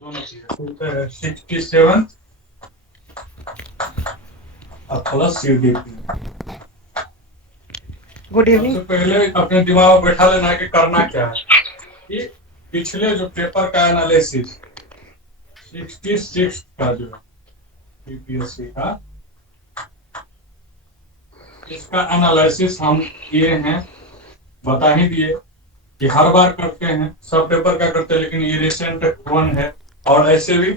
दोनों चीजें 67 और प्लस CDP। Good evening. सबसे पहले अपने दिमाग में बैठा लेना है कि करना क्या है। कि पिछले जो पेपर का एनालिसिस 66 का जो है यूपीएससी का, इसका एनालिसिस हम किए हैं, बता ही दिए कि हर बार करते हैं, सब पेपर का करते हैं, लेकिन ये रिसेंट वन है। और ऐसे भी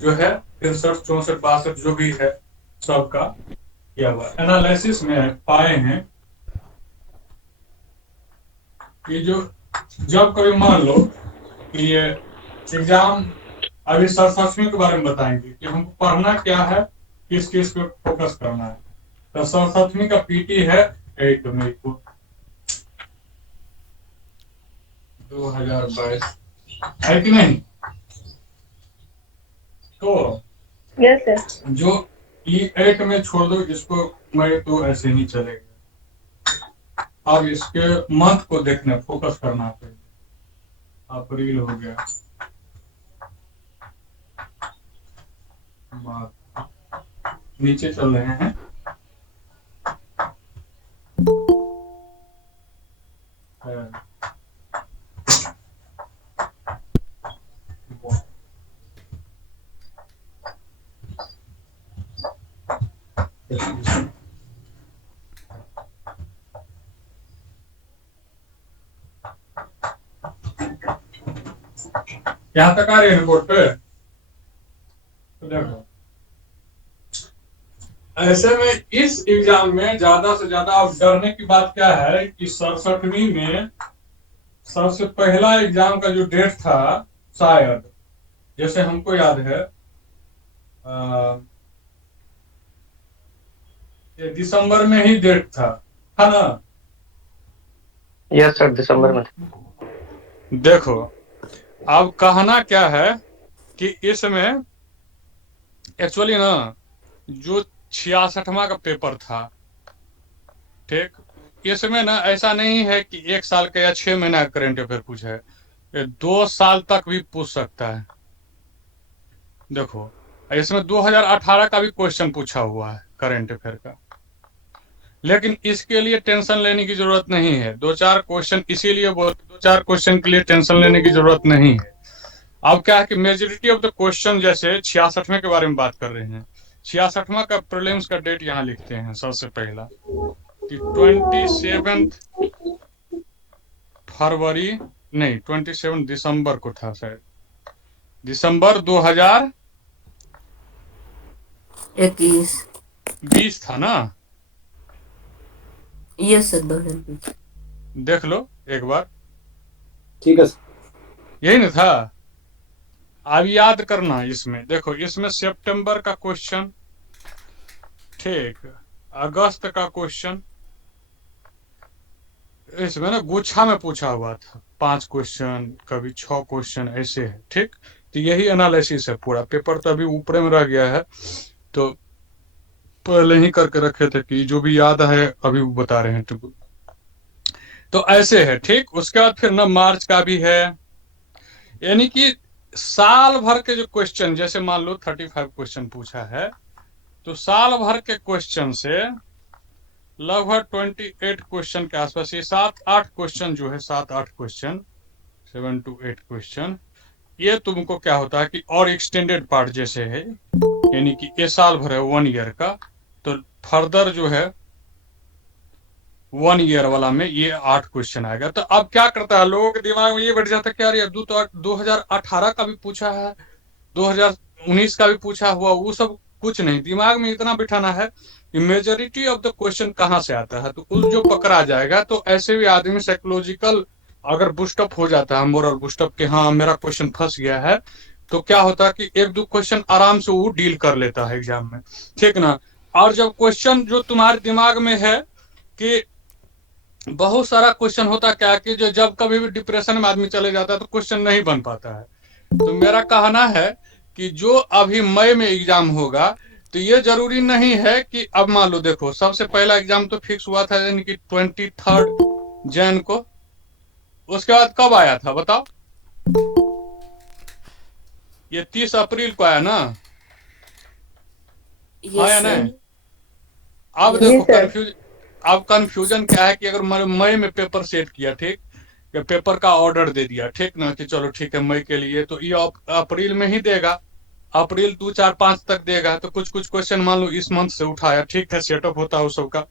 जो है 63 64 62 जो भी है सबका किया हुआ एनालिसिस में पाए हैं कि जो जब कभी मान लो कि ये एग्जाम, अभी सरसठवीं के बारे में बताएंगे कि हमको पढ़ना क्या है, किस किस पे फोकस करना है। तो सरसठवीं का पीटी है 8 मई को 2022, है कि नहीं? तो यस सर। जो E8 में छोड़ दो इसको, मैं तो ऐसे नहीं चलेगा। अब इसके मंथ को देखना, फोकस करना पड़ेगा। अप्रैल हो गया, नीचे चल रहे हैं। यहाँ तक आ रही है रिपोर्ट पे। तो देखो, ऐसे में इस एग्जाम में ज्यादा से ज्यादा अब डरने की बात क्या है कि 67वीं में सबसे पहला एग्जाम का जो डेट था, शायद जैसे हमको याद है ये दिसंबर में ही डेट था ना? यस सर, दिसंबर में। देखो, अब कहना क्या है कि इसमें एक्चुअली ना जो 66वां का पेपर था, ठीक, इसमें ना ऐसा नहीं है कि 1 साल का या 6 महीना का करंट अफेयर पूछा है, ये 2 साल तक भी पूछ सकता है। देखो, इसमें 2018 का भी क्वेश्चन पूछा हुआ है करंट अफेयर का, लेकिन इसके लिए टेंशन लेने की जरूरत नहीं है। 2 4 क्वेश्चन इसीलिए बोल, 2 4 क्वेश्चन के लिए टेंशन लेने की जरूरत नहीं है। अब क्या है कि मेजोरिटी ऑफ द क्वेश्चन, जैसे 66वें के बारे में बात कर रहे हैं, 66वां का प्रीलिम्स का डेट यहाँ लिखते हैं सबसे पहला कि 27 फरवरी, नहीं 27 दिसंबर को था शायद, दिसंबर 2021 था ना? Yes sir, 2020। देख लो एक बार, ठीक है सर। यही ना था। अब याद करना, इसमें देखो, इसमें सितंबर का क्वेश्चन, ठीक, अगस्त का क्वेश्चन, इसमें ना गुच्छा में पूछा हुआ था 5 क्वेश्चन, कभी 6 क्वेश्चन, ऐसे है, ठीक। तो यही एनालिसिस है पूरा। पेपर तो अभी ऊपर में रह गया है, तो पहले ही करके रखे थे कि जो भी याद है अभी बता रहे हैं तुमको। तो ऐसे है, ठीक। उसके बाद फिर ना मार्च का भी है, यानी कि साल भर के जो क्वेश्चन, जैसे मान लो 35 क्वेश्चन पूछा है, तो साल भर के क्वेश्चन से लगभग 28 क्वेश्चन के आसपास, ये 7 8 क्वेश्चन जो है, 7 8 क्वेश्चन, 7 to 8 क्वेश्चन, ये तुमको क्या होता है कि और एक्सटेंडेड पार्ट जैसे है, यानी कि ये साल भर है 1 ईयर का, तो फर्दर जो है 1 ईयर वाला में ये 8 क्वेश्चन आएगा। तो अब क्या करता है, लोगों के दिमाग में ये बैठ जाता है कि यार ये 2018 का भी पूछा है, 2019 का भी पूछा हुआ, वो सब कुछ नहीं। दिमाग में इतना बिठाना है कि मेजोरिटी ऑफ द क्वेश्चन कहाँ से आता है, तो उस जो पकड़ा जाएगा। तो ऐसे भी आदमी साइकोलॉजिकल अगर बूस्टअप हो जाता है, मोरल बूस्टअप कि हाँ मेरा क्वेश्चन फंस गया है, तो क्या होता है कि 1 2 क्वेश्चन आराम से वो डील कर लेता है एग्जाम में, ठीक ना। और जब क्वेश्चन जो तुम्हारे दिमाग में है कि बहुत सारा क्वेश्चन होता क्या कि जो जब कभी भी डिप्रेशन में आदमी चले जाता है तो क्वेश्चन नहीं बन पाता है। तो मेरा कहना है कि जो अभी मई में एग्जाम होगा, तो ये जरूरी नहीं है कि अब मान लो, देखो सबसे पहला एग्जाम तो फिक्स हुआ था यानी कि 23 जैन को, उसके बाद कब आया था बताओ? ये 30 अप्रैल को आया ना, हाँ यस या सर। नहीं? अब जी देखो सर। अब कंफ्यूजन क्या है कि अगर मैंने मई में पेपर सेट किया, ठीक, कि पेपर का ऑर्डर दे दिया, ठीक ना, कि चलो ठीक है मई के लिए, तो ये अप्रैल में ही देगा, अप्रैल 2 4 5 तक देगा। तो कुछ कुछ क्वेश्चन मान लो इस मंथ से उठाया, ठीक है, सेटअप होता है उस सब का,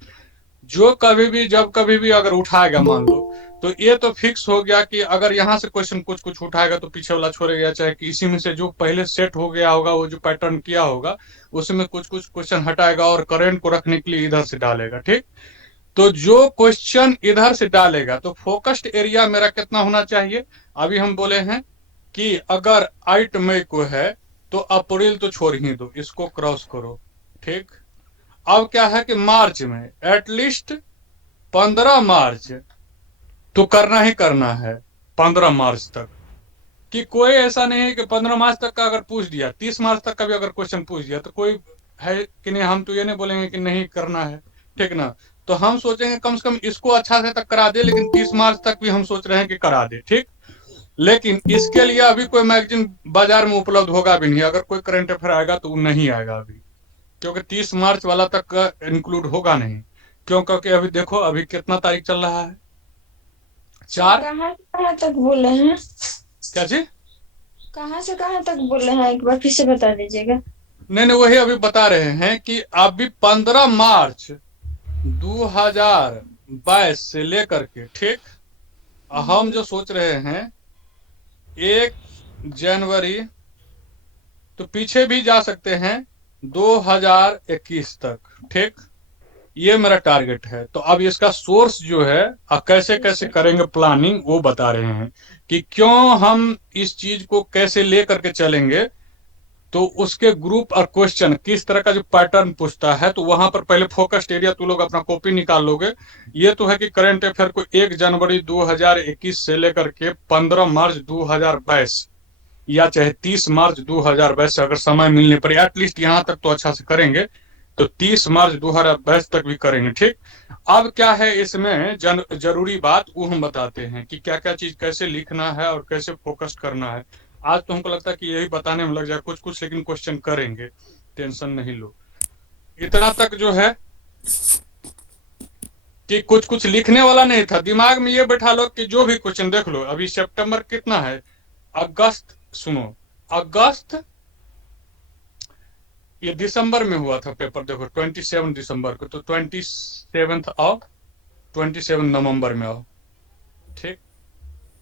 जो कभी भी जब कभी भी अगर उठाएगा मान लो, तो ये तो फिक्स हो गया कि अगर यहाँ से क्वेश्चन कुछ कुछ उठाएगा तो पीछे वाला छोड़ेगा, चाहे कि इसी में से जो पहले सेट हो गया होगा, वो जो पैटर्न किया होगा उसमें कुछ कुछ क्वेश्चन हटाएगा और करंट को रखने के लिए इधर से डालेगा, ठीक। तो जो क्वेश्चन इधर से डालेगा, तो फोकस्ड एरिया मेरा कितना होना चाहिए? अभी हम बोले हैं कि अगर 8 मई को है तो अप्रैल तो छोड़ ही दो, इसको क्रॉस करो, ठीक। अब क्या है कि मार्च में एटलीस्ट 15 मार्च तो करना ही करना है, 15 मार्च तक। कि कोई ऐसा नहीं है कि 15 मार्च तक का अगर पूछ दिया, 30 मार्च तक का भी अगर क्वेश्चन पूछ दिया तो कोई है कि नहीं, हम तो ये नहीं बोलेंगे कि नहीं करना है, ठीक ना। तो हम सोचेंगे कम से कम इसको अच्छा से तक करा दे, लेकिन 30 मार्च तक भी हम सोच रहे हैं कि करा दे, ठीक। लेकिन इसके लिए अभी कोई मैगजीन बाजार में उपलब्ध होगा भी नहीं, अगर कोई करंट अफेयर आएगा तो वो नहीं आएगा अभी, क्योंकि 30 मार्च वाला तक का इंक्लूड होगा नहीं। क्यों? क्योंकि अभी देखो अभी कितना तारीख चल रहा है, सर 4। कहाँ तक बोले हैं? क्या चीज? कहाँ से कहाँ तक बोले हैं, एक बार फिर से बता दीजिएगा। नहीं नहीं, वही अभी बता रहे हैं कि अभी 15 मार्च 2022 से लेकर के, ठीक, हम जो सोच रहे हैं 1 जनवरी, तो पीछे भी जा सकते हैं 2021 तक, ठीक। ये मेरा टारगेट है। तो अब इसका सोर्स जो है, कैसे कैसे करेंगे प्लानिंग, वो बता रहे हैं कि क्यों हम इस चीज को कैसे लेकर के चलेंगे। तो उसके ग्रुप और क्वेश्चन किस तरह का जो पैटर्न पूछता है, तो वहां पर पहले फोकस्ड एरिया तू लोग अपना कॉपी निकाल लोगे। ये तो है कि करंट अफेयर को 1 जनवरी 2021 से लेकर के 15 मार्च 2022 या चाहे 30 मार्च 2022 से अगर समय मिलने पर एटलीस्ट यहाँ तक तो अच्छा से करेंगे, तो 30 मार्च 2022 तक भी करेंगे, ठीक। अब क्या है इसमें जरूरी बात वो हम बताते हैं कि क्या क्या चीज कैसे लिखना है और कैसे फोकस करना है। आज तो हमको लगता है कि यही बताने में लग जाए कुछ कुछ, लेकिन क्वेश्चन करेंगे, टेंशन नहीं लो। इतना तक जो है कि कुछ कुछ लिखने वाला नहीं था, दिमाग में ये बैठा लो कि जो भी क्वेश्चन देख लो। अभी सितंबर कितना है, अगस्त, सुनो, अगस्त, ये दिसंबर में हुआ था पेपर, देखो 27 दिसंबर को, तो 27 आओ, 27 नवंबर में आओ, ठीक,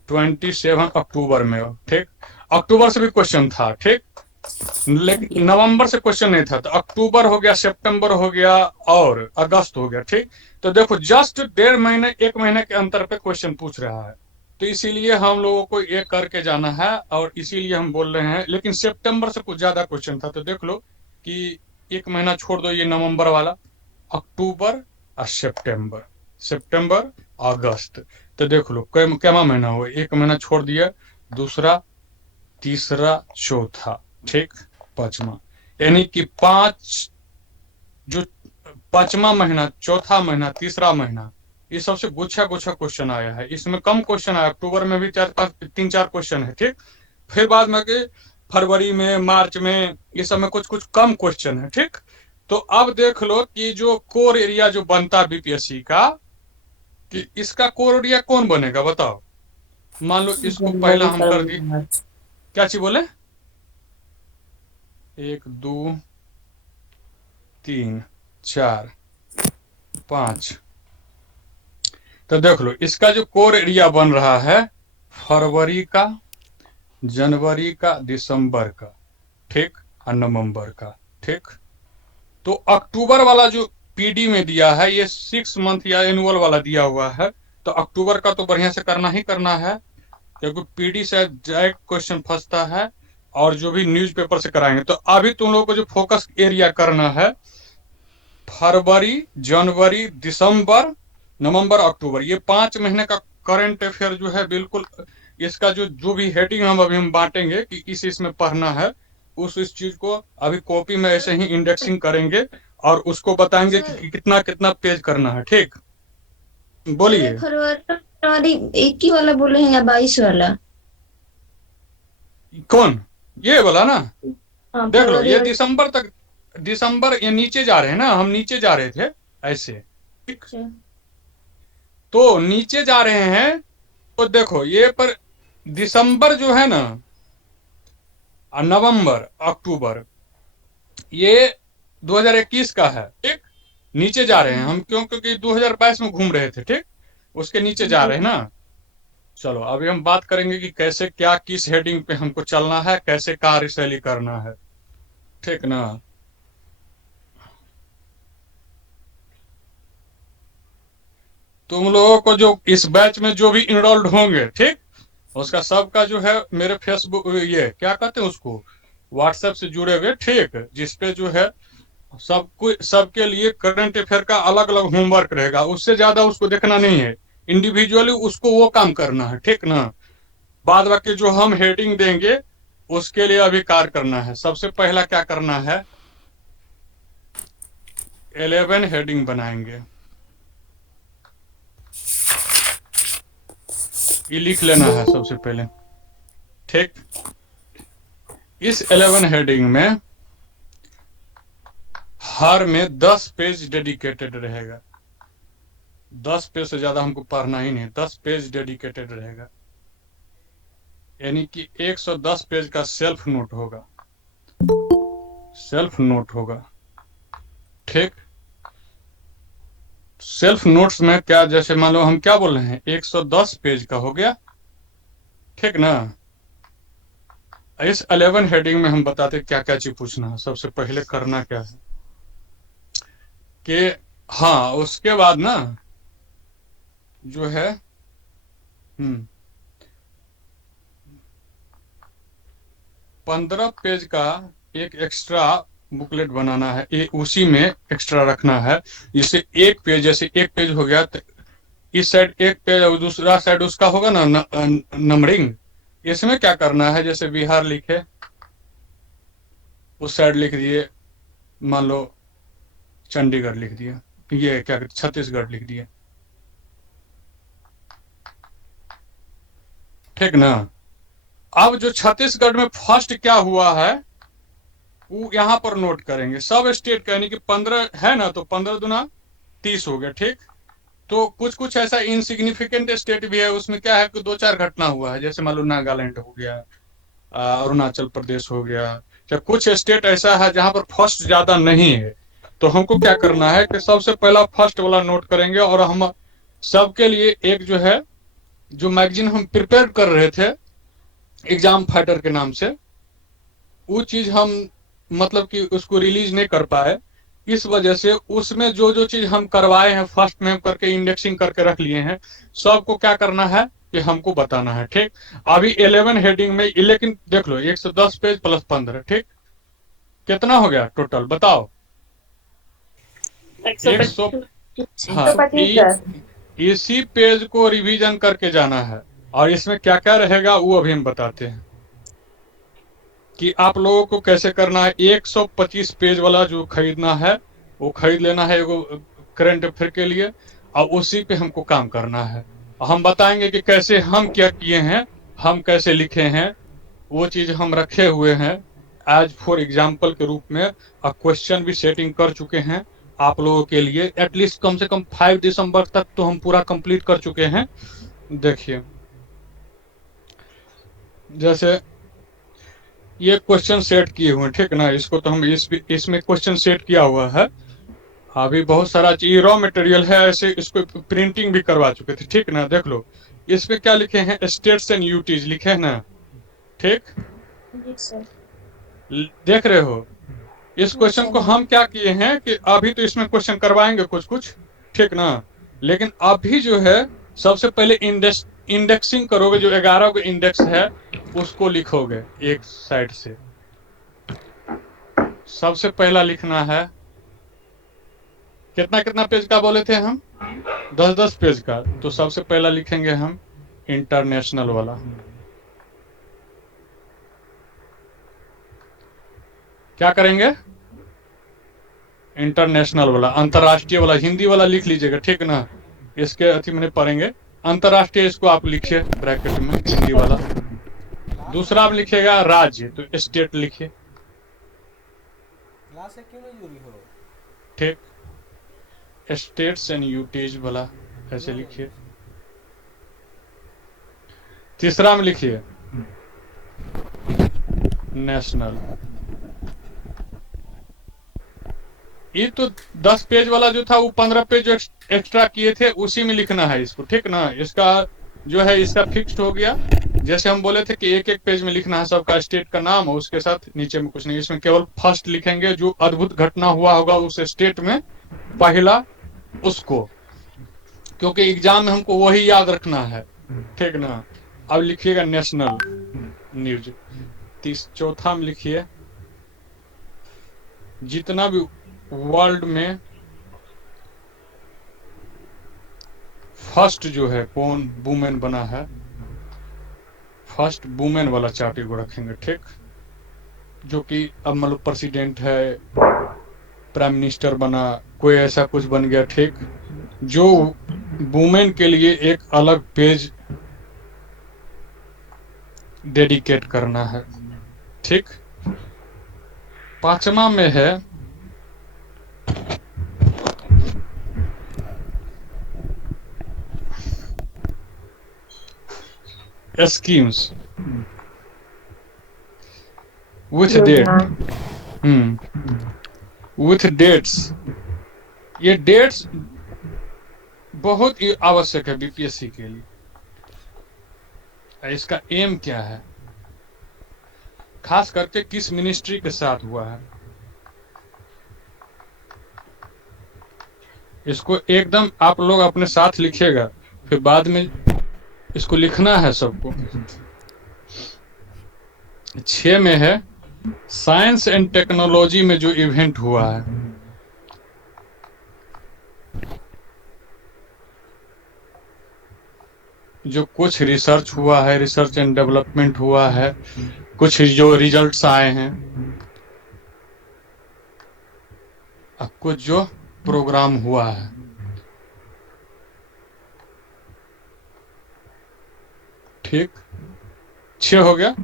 27 अक्टूबर में आओ, ठीक। अक्टूबर से भी क्वेश्चन था, ठीक, लेकिन नवंबर से क्वेश्चन नहीं था। तो अक्टूबर हो गया, सितंबर हो गया और अगस्त हो गया, ठीक। तो देखो जस्ट 1.5 महीने 1 महीने के अंतर पे क्वेश्चन पूछ रहा है। तो इसीलिए हम लोगों को ये करके जाना है और इसीलिए हम बोल रहे हैं। लेकिन सितंबर से कुछ ज्यादा क्वेश्चन था, तो देख लो कि 1 महीना छोड़ दो, ये नवंबर वाला, अक्टूबर और सितंबर, सितंबर अगस्त, तो देख लो क्या महीना हुआ, 1 महीना छोड़ दिया, दूसरा, तीसरा, चौथा, ठीक, पांचवा, यानी कि पांच, जो पांचवा महीना, चौथा महीना, तीसरा महीना, ये सबसे गुच्छा गुच्छा क्वेश्चन आया है। इसमें कम क्वेश्चन आया, अक्टूबर में भी 3 4 क्वेश्चन है, ठीक। फिर बाद में के फरवरी में, मार्च में, ये सब में कुछ कुछ कम क्वेश्चन है, ठीक। तो अब देख लो कि जो कोर एरिया जो बनता है बीपीएससी का, कि इसका कोर एरिया कौन बनेगा बताओ। मान लो इसको पहला जनवरी हम कर फरवरी दिए, मार्च। क्या चीज बोले, 1 2 3 4 5, तो देख लो इसका जो कोर एरिया बन रहा है, फरवरी का, जनवरी का, दिसंबर का, ठीक, और नवंबर का, ठीक। तो अक्टूबर वाला जो पीडी में दिया है, ये 6 मंथ या एनुअल वाला दिया हुआ है, तो अक्टूबर का तो बढ़िया से करना ही करना है, क्योंकि पीडी से डायरेक्ट क्वेश्चन फंसता है। और जो भी न्यूज़पेपर से कराएंगे, तो अभी तुम लोगों को जो फोकस एरिया करना है, फरवरी, जनवरी, दिसंबर, नवंबर, अक्टूबर, ये 5 महीने का करंट अफेयर जो है, बिल्कुल इसका जो जो भी हेडिंग हम अभी हम बांटेंगे कि इस इसमें पढ़ना है, उस इस चीज को अभी कॉपी में ऐसे ही इंडेक्सिंग करेंगे और उसको बताएंगे सर कि कितना कितना पेज करना है, ठीक। सर ये बोलिए। फरवरी 21 वाला बोले हैं या 22 वाला? कौन? ये बोला ना, हाँ देख लो, ये फरवरी। दिसंबर तक, दिसंबर ये नीचे जा रहे हैं ना, हम नीचे जा रहे थे ऐसे, ठीक। अच्छा तो नीचे जा रहे हैं, तो देखो ये पर दिसंबर जो है ना, और नवंबर अक्टूबर, ये 2021 का है, ठीक। नीचे जा रहे हैं हम, क्यों? क्योंकि 2022 में घूम रहे थे, ठीक। उसके नीचे जा जी। रहे हैं ना। चलो अभी हम बात करेंगे कि कैसे क्या, किस हेडिंग पे हमको चलना है, कैसे कार्यशैली करना है, ठीक ना। तुम लोगों को जो इस बैच में जो भी इनरोल्ड होंगे, ठीक, उसका सबका जो है मेरे फेसबुक, ये क्या कहते हैं उसको, व्हाट्सएप से जुड़े हुए, ठीक, जिसपे जो है सबको, सबके लिए करंट अफेयर का अलग अलग होमवर्क रहेगा, उससे ज्यादा उसको देखना नहीं है, इंडिविजुअली उसको वो काम करना है, ठीक ना। बाद बाकी जो हम हेडिंग देंगे उसके लिए अभी कार्य करना है। सबसे पहला क्या करना है, 11 हेडिंग बनाएंगे, ये लिख लेना है सबसे पहले, ठीक। इस 11 हेडिंग में हर में 10 पेज डेडिकेटेड रहेगा, 10 पेज से ज्यादा हमको पढ़ना ही नहीं, 10 पेज डेडिकेटेड रहेगा, यानी कि 110 पेज का सेल्फ नोट होगा, सेल्फ नोट होगा, ठीक। सेल्फ नोट्स में क्या, जैसे मान लो हम क्या बोल रहे हैं, 110 पेज का हो गया, ठीक ना। इस 11 हेडिंग में हम बताते क्या क्या चीज पूछना है। सबसे पहले करना क्या है कि, हाँ, उसके बाद ना जो है 15 पेज का एक एक्स्ट्रा बुकलेट बनाना है, उसी में एक्स्ट्रा रखना है, जिससे एक पेज, जैसे एक पेज हो गया तो इस साइड एक पेज और दूसरा साइड उसका होगा ना नंबरिंग। इसमें क्या करना है, जैसे बिहार लिखे, उस साइड लिख दिए, मान लो चंडीगढ़ लिख दिया, ये क्या कहते, छत्तीसगढ़ लिख दिया, ठीक ना। अब जो छत्तीसगढ़ में फर्स्ट क्या हुआ है वो यहाँ पर नोट करेंगे, सब स्टेट का, यानी कि 15 है ना, तो 15 दुना 30 हो गया, ठीक। तो कुछ कुछ ऐसा इनसिग्निफिकेंट स्टेट भी है, उसमें क्या है कि दो चार घटना हुआ है, जैसे मान लो नागालैंड हो गया, अरुणाचल प्रदेश हो गया, या कुछ स्टेट ऐसा है जहां पर फर्स्ट ज्यादा नहीं है। तो हमको क्या करना है कि सबसे पहला फर्स्ट वाला नोट करेंगे, और हम सबके लिए एक जो है, जो मैगजीन हम प्रिपेयर कर रहे थे एग्जाम फाइटर के नाम से, वो चीज हम मतलब कि उसको रिलीज नहीं कर पाए, इस वजह से उसमें जो जो चीज हम करवाए हैं फर्स्ट में करके इंडेक्सिंग करके रख लिए हैं, सबको क्या करना है कि हमको बताना है, ठीक। अभी 11 हेडिंग में, लेकिन देख लो 110 पेज प्लस 15, ठीक, कितना हो गया टोटल बताओ। 100। 125 हाँ, 125 सर। इसी पेज को रिवीजन करके जाना है, और इसमें क्या क्या रहेगा वो अभी हम बताते हैं कि आप लोगों को कैसे करना है। 125 पेज वाला जो खरीदना है वो खरीद लेना है, एगो करंट अफेयर के लिए, और उसी पे हमको काम करना है। हम बताएंगे कि कैसे हम क्या किए हैं, हम कैसे लिखे हैं, वो चीज हम रखे हुए हैं एज फॉर एग्जाम्पल के रूप में, और क्वेश्चन भी सेटिंग कर चुके हैं आप लोगों के लिए। एटलीस्ट कम से कम 5 दिसंबर तक तो हम पूरा कंप्लीट कर चुके हैं। देखिए, जैसे ये क्वेश्चन सेट किए हुए हैं, ठीक ना, इसको तो हम इसमें क्वेश्चन सेट किया हुआ है। अभी बहुत सारा चीज रॉ मटेरियल है, ऐसे इसको प्रिंटिंग भी करवा चुके थे, ठीक ना। देख लो इसमें क्या लिखे हैं, स्टेट्स एंड यूटीज लिखे हैं ना, ठीक। जी सर। देख रहे हो, इस जी क्वेश्चन को सर। हम क्या किए हैं कि अभी तो इसमें क्वेश्चन करवाएंगे कुछ कुछ, ठीक ना, लेकिन अभी जो है सबसे पहले इंडेक्सिंग करोगे, जो 11 का इंडेक्स है उसको लिखोगे एक साइड से। सबसे पहला लिखना है, कितना कितना पेज का बोले थे हम, 10-10 पेज का। तो सबसे पहला लिखेंगे हम इंटरनेशनल वाला, क्या करेंगे, इंटरनेशनल वाला, अंतरराष्ट्रीय वाला, हिंदी वाला लिख लीजिएगा, ठीक ना। इसके अति मैंने पढ़ेंगे अंतरराष्ट्रीय, इसको आप लिखिए ब्रैकेट में, हिंदी वाला। दूसरा आप लिखिएगा राज्य, तो स्टेट लिखिए। क्लास से क्यों नहीं जुड़ी हो? ठीक, स्टेट्स एंड यूटीज वाला ऐसे लिखिए। तीसरा में लिखिए नेशनल। ये तो 10 पेज वाला जो था वो 15 पेज जो एक्स्ट्रा किए थे उसी में लिखना है इसको, ठीक ना। इसका जो है इसका फिक्स्ड हो गया। जैसे हम बोले थे कि एक एक पेज में लिखना है सबका स्टेट का नाम और उसके साथ नीचे में कुछ नहीं, इसमें केवल फर्स्ट लिखेंगे जो अद्भुत घटना हुआ होगा उस स्टेट में पहला उसको, क्योंकि एग्जाम में हमको वही याद रखना है, ठीक ना। अब लिखिएगा नेशनल न्यूज। चौथा में लिखिए जितना भी वर्ल्ड में फर्स्ट जो है कौन वुमेन बना है, फर्स्ट वुमेन वाला चार्ट को रखेंगे, ठीक। जो कि अब मतलब प्रेसिडेंट है, प्राइम मिनिस्टर बना, कोई ऐसा कुछ बन गया, ठीक। जो वुमेन के लिए एक अलग पेज डेडिकेट करना है, ठीक। पांचवा में है schemes with date, with dates. ये डेट्स बहुत ही आवश्यक है बीपीएससी के लिए। इसका एम क्या है, खास करके किस मिनिस्ट्री के साथ हुआ है, इसको एकदम आप लोग अपने साथ लिखिएगा, फिर बाद में इसको लिखना है सबको। 6 में है साइंस एंड टेक्नोलॉजी में जो इवेंट हुआ है, जो कुछ रिसर्च हुआ है, रिसर्च एंड डेवलपमेंट हुआ है, कुछ जो रिजल्ट्स आए हैं, अब कुछ जो प्रोग्राम हुआ है, ठीक। 6 हो गया।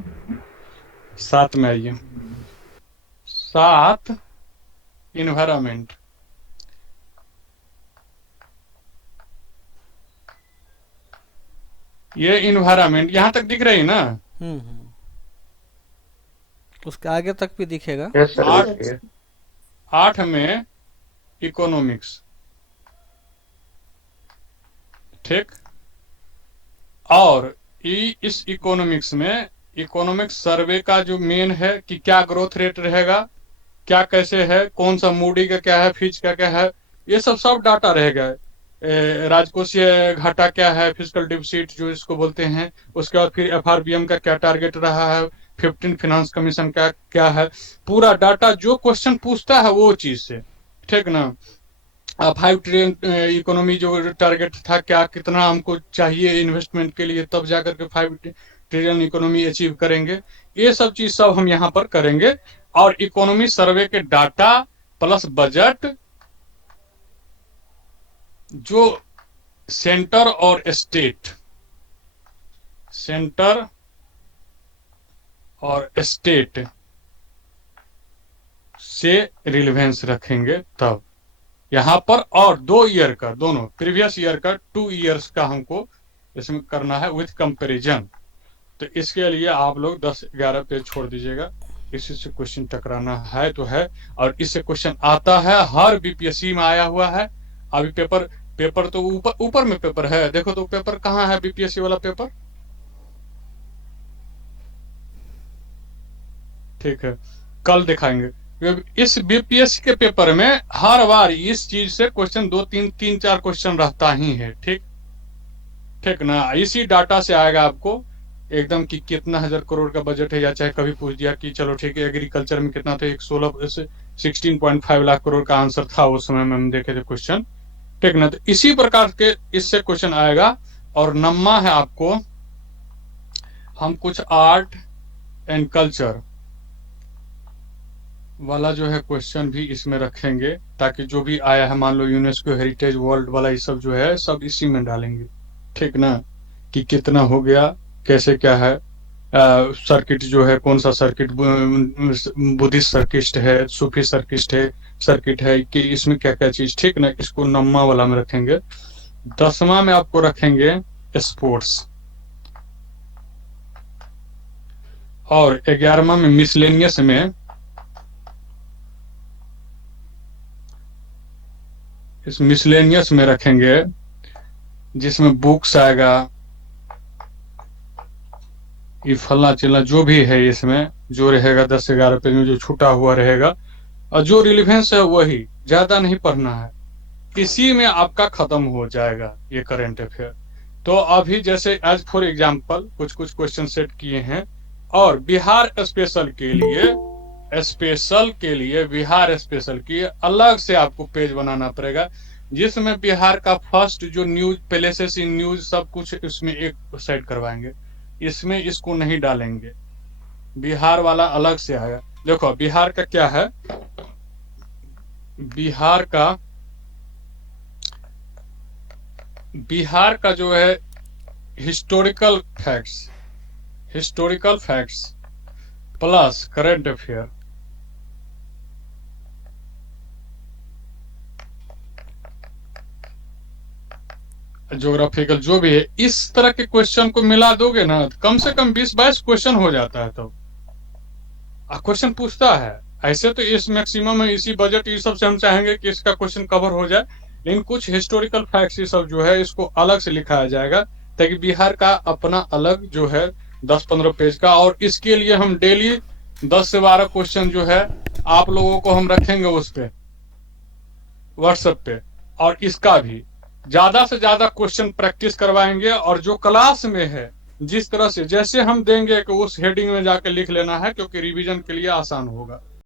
7 में आइए, 7 इन्वायरमेंट। ये इन्वायरमेंट यहां तक दिख रही है ना। उसके आगे तक भी दिखेगा। 8 में इकोनॉमिक्स, ठीक। और इस इकोनॉमिक्स में इकोनॉमिक्स सर्वे का जो मेन है कि क्या ग्रोथ रेट रहेगा, क्या कैसे है, कौन सा मूडी का क्या है, फिच का क्या है, ये सब डाटा रहेगा। राजकोषीय घाटा क्या है, फिजिकल डिफिसिट जो इसको बोलते हैं, उसके बाद फिर एफआरबीएम का क्या टारगेट रहा है, 15 फाइनेंस कमीशन का क्या है, पूरा डाटा जो क्वेश्चन पूछता है वो चीज से, ठीक ना। 5 ट्रिलियन इकोनॉमी जो टारगेट था, क्या कितना हमको चाहिए इन्वेस्टमेंट के लिए, तब जाकर के 5 ट्रिलियन इकोनॉमी अचीव करेंगे। ये सब चीज सब हम यहाँ पर करेंगे। और इकोनॉमी सर्वे के डाटा प्लस बजट जो सेंटर और स्टेट, सेंटर और स्टेट से रिलेवेंस रखेंगे तब यहां पर, और 2 ईयर का, दोनों प्रीवियस ईयर का 2 इयर्स का हमको इसमें करना है विथ कंपैरिजन। तो इसके लिए आप लोग 10-11 पेज छोड़ दीजिएगा, इसी से क्वेश्चन टकराना है तो है। और इससे क्वेश्चन आता है, हर बीपीएससी में आया हुआ है। अभी पेपर तो ऊपर में पेपर है, देखो तो पेपर कहाँ है बीपीएससी वाला पेपर, ठीक है, कल दिखाएंगे। इस बीपीएससी के पेपर में हर बार इस चीज से क्वेश्चन 2-3-4 क्वेश्चन रहता ही है, ठीक ना। इसी डाटा से आएगा आपको एकदम कि कितना 1000 करोड़ का बजट है, या चाहे कभी पूछ दिया कि चलो ठीक है एग्रीकल्चर में कितना था, 16.5 लाख करोड़ का आंसर था उस समय में हम देखे थे क्वेश्चन, ठीक ना। तो इसी प्रकार के इससे क्वेश्चन आएगा। और नम्मा है आपको, हम कुछ आर्ट एंड कल्चर वाला जो है क्वेश्चन भी इसमें रखेंगे, ताकि जो भी आया है, मान लो यूनेस्को हेरिटेज वर्ल्ड वाला, ये सब जो है सब इसी में डालेंगे, ठीक ना, कि कितना हो गया, कैसे क्या है, सर्किट जो है, कौन सा सर्किट बुद्धिस्ट सर्किट है, सूफी सर्किट है कि इसमें क्या क्या चीज, ठीक ना, इसको 9वां वाला में रखेंगे। 10वां में आपको रखेंगे स्पोर्ट्स, और 11वां में मिसलेनियस में इस मिसलेनियस में रखेंगे जिसमें बुक्स आएगा, ये फलना चिलना जो भी है इसमें जो रहेगा 10-11 पेज में जो छूटा हुआ रहेगा, और जो रिलेवेंस है वही, ज्यादा नहीं पढ़ना है, इसी में आपका खत्म हो जाएगा ये करंट अफेयर। तो अभी जैसे एज फॉर एग्जांपल कुछ कुछ क्वेश्चन सेट किए हैं, और बिहार स्पेशल के लिए बिहार स्पेशल की अलग से आपको पेज बनाना पड़ेगा, जिसमें बिहार का फर्स्ट जो न्यूज, प्लेसेस इन न्यूज, सब कुछ इसमें एक साइड करवाएंगे, इसमें इसको नहीं डालेंगे, बिहार वाला अलग से आएगा। देखो बिहार का क्या है, बिहार का जो है historical facts plus current affair, geographical जो भी है, इस तरह के क्वेश्चन को मिला दोगे ना, कम से कम 20-22 क्वेश्चन हो जाता है। तो क्वेश्चन पूछता है ऐसे, तो इस मैक्सिमम है, इसी बजट ये सब से हम चाहेंगे कि इसका क्वेश्चन कवर हो जाए, लेकिन कुछ हिस्टोरिकल फैक्ट्स ये सब जो है इसको अलग से लिखाया जाएगा, ताकि बिहार का अपना अलग जो है 10-15 पेज का, और इसके लिए हम डेली 10 से 12 क्वेश्चन जो है आप लोगों को हम रखेंगे उस पे व्हाट्सएप पे, और इसका भी ज्यादा से ज्यादा क्वेश्चन प्रैक्टिस करवाएंगे, और जो क्लास में है जिस तरह से जैसे हम देंगे कि उस हेडिंग में जाके लिख लेना है, क्योंकि रिवीजन के लिए आसान होगा।